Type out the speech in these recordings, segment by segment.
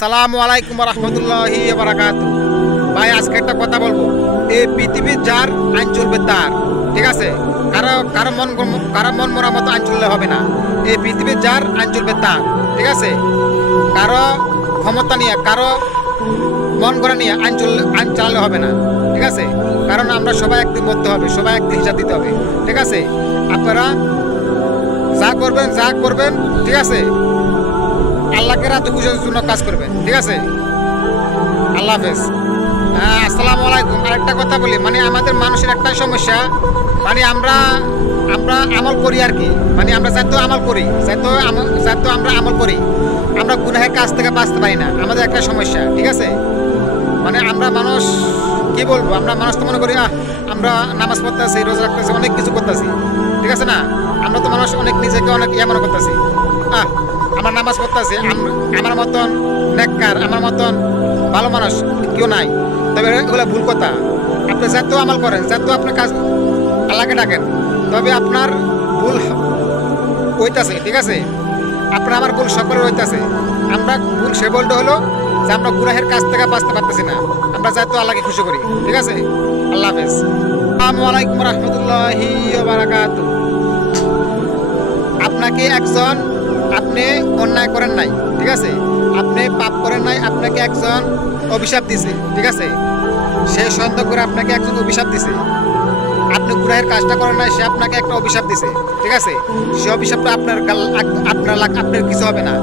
আসসালামু আলাইকুম রহমতুল্লাহি ওয়া বারাকাতুহু। ভাই আজকে একটা কথা বলবো, এই পৃথিবীর যার আইন চলবে তার, ঠিক আছে? কারো মন মরা মতো আইন চললে হবে না। এই পৃথিবীর যার আইন চলবে তার, ঠিক আছে? কারো ক্ষমতা নিয়ে, কারো মন গড়া নিয়ে আইন চালালে হবে না, ঠিক আছে? কারণ আমরা সবাই একদিন মরতে হবে, সবাই একদিন হিসাব দিতে হবে, ঠিক আছে? আপনারা যা করবেন, ঠিক আছে? আল্লাহকে রাজি খুশির জন্য কাজ করবেন, ঠিক আছে? আল্লাহ হাফেজ। আসসালামু আলাইকুম। আরেকটা কথা বলি, মানে আমাদের মানুষের একটা সমস্যা, মানে আমরা আমল করি আর কি, মানে আমরা যাতে আমল করি, আমরা আমল করি, আমরা গুনাহের কাজ থেকে বাঁচতে পারি না। আমাদের একটা সমস্যা, ঠিক আছে? মানে আমরা মানুষ, কি বলবো, আমরা মানুষ তো মনে করি আমরা নামাজ পড়তেছি, রোজা রাখতেছি, অনেক কিছু করতেছি, ঠিক আছে না? আমরা তো মানুষ অনেক নিজেকে অনেক মনে করতেছি, আমার নামাজ পড়তেছি, আমার মতন নেককার, আমার মতন ভালো মানুষ কেউ নাই। তবে এগুলো ভুল কথা। আপনি যত আমল করেন, যত আপনার কাজ আল্লাহকে ডাকেন, তবে আপনার ভুল হইতাছে, ঠিক আছে? আপনার আমার ভুল সকলের হইতাছে। আমরা ভুল সে বলতে হলো যে আমরা গুনাহের কাজ থেকে বাঁচতে পারতেছি না। আমরা যত আল্লাহকে খুশি করি, ঠিক আছে? আল্লাহ হাফেজ। আসসালামু আলাইকুম রহমতুল্লাহি ওয়া বারাকাতুহু। আপনাকে একজন, আপনি অন্যায় করেন নাই, ঠিক আছে? আপনি পাপ করেন নাই, আপনাকে একজন অভিশাপ দিছে, ঠিক আছে? সে সন্দেহ করে আপনাকে একজন অভিশাপ দিছে। আপনি গুনাহের কাজটা করেন নাই, সে আপনাকে একটা অভিশাপ দিছে, ঠিক আছে? সে অভিশাপটা আপনার কিছু হবে না,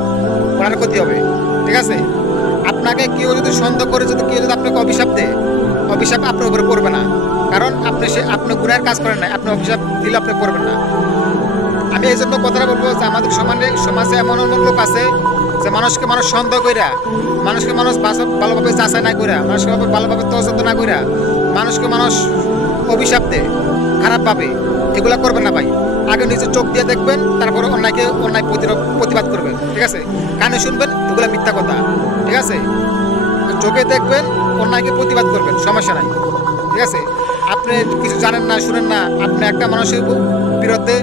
ওনার ক্ষতি হবে, ঠিক আছে? আপনাকে কেউ যদি সন্দেহ করে, কেউ যদি আপনাকে অভিশাপ দেয়, অভিশাপ আপনার উপরে পড়বে না, কারণ আপনি গুনাহের কাজ করেন নাই। আপনি অভিশাপ দিলে আপনি করবেন না। আমি এই জন্য কথাটা বলবো যে আমাদের সমাজে এমন লোক আছে যে মানুষকে মানুষ সন্দেহ কইরা, মানুষকে মানুষ ভালোভাবে যাচাই না কইরা, মানুষকে ভালোভাবে তদন্ত না কইরা মানুষকে মানুষ অভিশাপ দেয় খারাপভাবে। এগুলা করবেন না ভাই। আগে নিজের চোখ দিয়ে দেখবেন, তারপরে অন্যায় প্রতিবাদ করবেন, ঠিক আছে? কানে শুনবেন, এগুলা মিথ্যা কথা, ঠিক আছে? চোখে দেখবেন, অন্যায়কে প্রতিবাদ করবেন, সমস্যা নাই, ঠিক আছে? আপনি কিছু জানেন না, শুনেন না, আপনি একটা মানুষের বিরুদ্ধে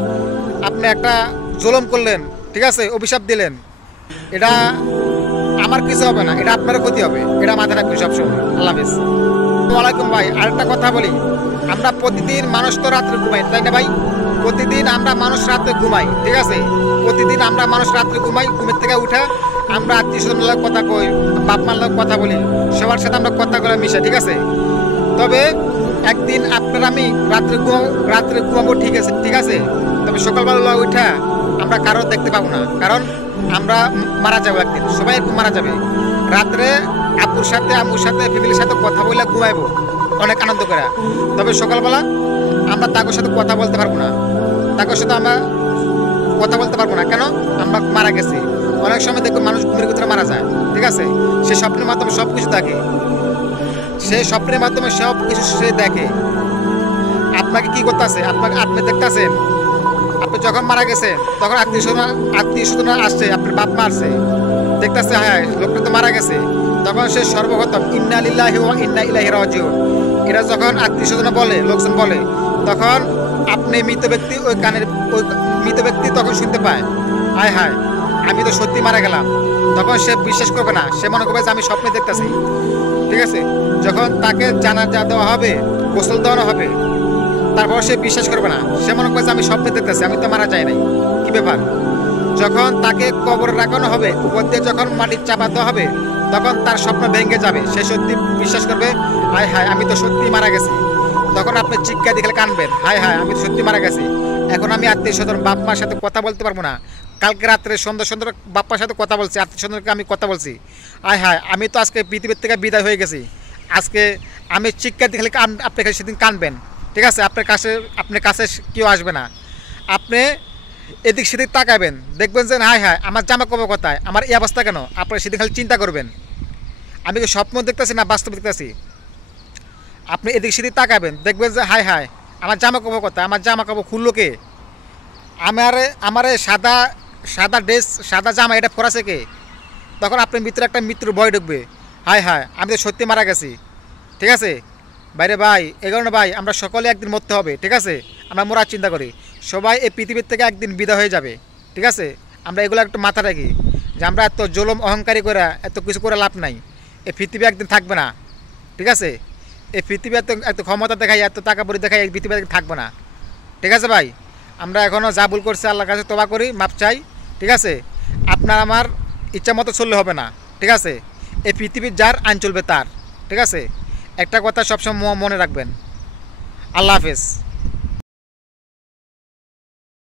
আপনি একটা জুলুম করলেন, ঠিক আছে? অভিশাপ দিলেন, এটা আমার কিছু হবে না, এটা আপনারও ক্ষতি হবে, এটা মাথায় রাখবেন সবসময়। আল্লাহ হাফেজ। আসসালামু আলাইকুম ভাই। আরেকটা কথা বলি, আমরা প্রতিদিন মানুষ তো রাত্রে ঘুমাই, তাই না ভাই? প্রতিদিন আমরা মানুষ রাত্রে ঘুমাই, ঠিক আছে? প্রতিদিন আমরা মানুষ রাত্রে ঘুমাই, ঘুমের থেকে উঠে আমরা আত্মীয় স্বজনের লোক কথা কই, বাপ মার লোক কথা বলি, সবার সাথে আমরা কথা বলে মিশে, ঠিক আছে? তবে একদিন আপনার আমি রাত্রে ঘুমাবো, ঠিক আছে? তবে সকালবেলা উঠা আমরা কারো দেখতে পাবো না, কারণ আমরা মারা যাবো একদিন, সবাই একটু মারা যাবে। রাত্রে আব্বুর সাথে, আম্মুর সাথে, ফ্যামিলির সাথে কথা বলে ঘুমাইবো অনেক আনন্দ করে। তবে সকালবেলা আমরা তাদের সাথে কথা বলতে পারবো না, কেন? আমরা মারা গেছি। অনেক সময় দেখবো মানুষ ঘুমের ভিতরে মারা যায়, ঠিক আছে? সে স্বপ্নের মাধ্যমে সব কিছু দেখে, সে দেখে আপনাকে কি করতেছে, আপনি দেখতেছেন। আপনি যখন মারা গেছেন, তখন আত্মীয় স্বজন আসছে, আপনার বাপ মা আসছে, দেখতেছে হ্যাঁ লোকটা তো মারা গেছে। তখন সে সর্বপ্রথম ইন্না লিল্লাহি ওয়া ইন্না ইলাইহি রাজিউন, এরা যখন আত্মীয় স্বজন বলে, লোকজন বলে, তখন আপনি মৃত ব্যক্তি তখন শুনতে পায়, হায় হায় আমি তো সত্যি মারা গেলাম। তখন সে বিশ্বাস করবে না, সে মনে করবে যে আমি স্বপ্নে দেখতেছি, ঠিক আছে? যখন তাকে জানাজা দেওয়া হবে, গোসল দেওয়ানো হবে, তারপর সে বিশ্বাস করবে না, সে মনে করবে আমি স্বপ্নে দেখতেছি, আমি তো মারা যাই নাই, কি ব্যাপার? যখন তাকে কবর রাখানো হবে, উপর দিয়ে যখন মাটির চাপা দেওয়া হবে, তখন তার স্বপ্ন ভেঙে যাবে, সে সত্যি বিশ্বাস করবে, হায় হায় আমি তো সত্যি মারা গেছি। তখন আপনি চিৎকার দেখলে কানবেন, হায় হায় আমি তো সত্যি মারা গেছি, এখন আমি আত্মীয় স্বজন বাপ মার সাথে কথা বলতে পারবো না। কালকে রাত্রে সুন্দর বাপ্পার সাথে কথা বলছি, আত্মীয় স্বজনকে আমি কথা বলছি, হায় হায় আমি তো আজকে পৃথিবীর থেকে বিদায় হয়ে গেছি। আজকে আমি চিৎকার দেখলে আপনি সেদিন কানবেন, ঠিক আছে? আপনার কাছে কেউ আসবে না। আপনি এদিক সেদিক তাকাবেন, দেখবেন যে হায় হায় আমার জামা কাপড় কোথায়, আমার এই অবস্থা কেন? আপনি সেদিন খালি চিন্তা করবেন, আমি কি স্বপ্ন দেখতেছি না বাস্তব দেখতেছি? আপনি এদিক সেদিক তাকাবেন, দেখবেন যে হায় হায় আমার জামা কাপড় কোথায়, আমার জামা কাপড় খুললো কে, আমার সাদা ড্রেস, সাদা জামা এটা পরাছে কে? তখন আপনার ভিতরে একটা মৃত্যুর ভয় ঢুকবে, হায় হায় আমি তো সত্যি মারা গেছি, ঠিক আছে? বাইরে ভাই, এই কারণে ভাই আমরা সকলে একদিন মরতে হবে, ঠিক আছে? আমরা মরার চিন্তা করি, সবাই এই পৃথিবীর থেকে একদিন বিদায় হয়ে যাবে, ঠিক আছে? আমরা এগুলো একটু মাথা রাখি, যে আমরা এত জুলুম অহংকারী করে এত কিছু করে লাভ নাই। এই পৃথিবী একদিন থাকবে না, ঠিক আছে? এই পৃথিবী এত এত ক্ষমতা দেখাই, এত টাকা পরি দেখাই এই পৃথিবী একদিন থাকবে না, ঠিক আছে ভাই? আমরা এখনও যা ভুল করছি আল্লাহর কাছে তওবা করি, মাপ চাই, ঠিক আছে? আপনার আমার ইচ্ছা মতো চললে হবে না, ঠিক আছে? এই পৃথিবীর যার আইন চলবে তার, ঠিক আছে? একটা কথা সবসময় মনে রাখবেন। আল্লাহ হাফেজ।